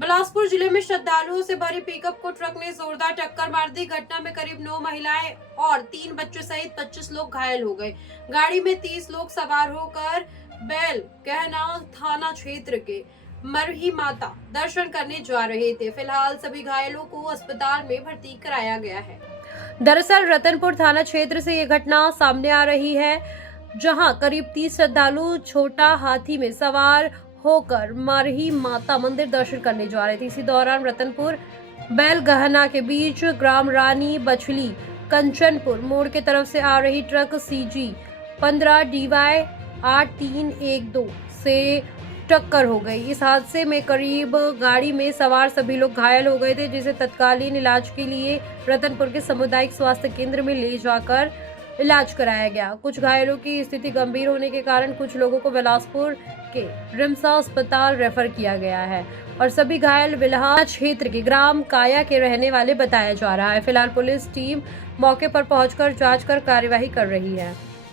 बिलासपुर जिले में श्रद्धालुओं से भरी पिकअप को ट्रक ने जोरदार टक्कर मार दी। घटना में करीब 9 महिलाएं और 3 बच्चों सहित 25 लोग घायल हो गए। गाड़ी में 30 लोग सवार होकर बैल गहना थाना क्षेत्र के मरही माता दर्शन करने जा रहे थे। फिलहाल सभी घायलों को अस्पताल में भर्ती कराया गया है। दरअसल रतनपुर थाना क्षेत्र से ये घटना सामने आ रही है, जहां करीब 30 श्रद्धालु छोटा हाथी में सवार होकर मरही माता मंदिर दर्शन करने जा रहे थे। इसी दौरान रतनपुर बैल गहना के बीच ग्राम रानी बछली कंचनपुर मोड़ के तरफ से आ रही ट्रक CG 15 DY 8312 से टक्कर हो गई। इस हादसे में करीब गाड़ी में सवार सभी लोग घायल हो गए थे, जिसे तत्कालीन इलाज के लिए रतनपुर के सामुदायिक स्वास्थ्य केंद्र में ले जाकर इलाज कराया गया। कुछ घायलों की स्थिति गंभीर होने के कारण कुछ लोगों को बिलासपुर के रिम्सा अस्पताल रेफर किया गया है और सभी घायल बिल्हा क्षेत्र के ग्राम काया के रहने वाले बताया जा रहा है। फिलहाल पुलिस टीम मौके पर पहुंचकर जांच कर कार्यवाही कर रही है।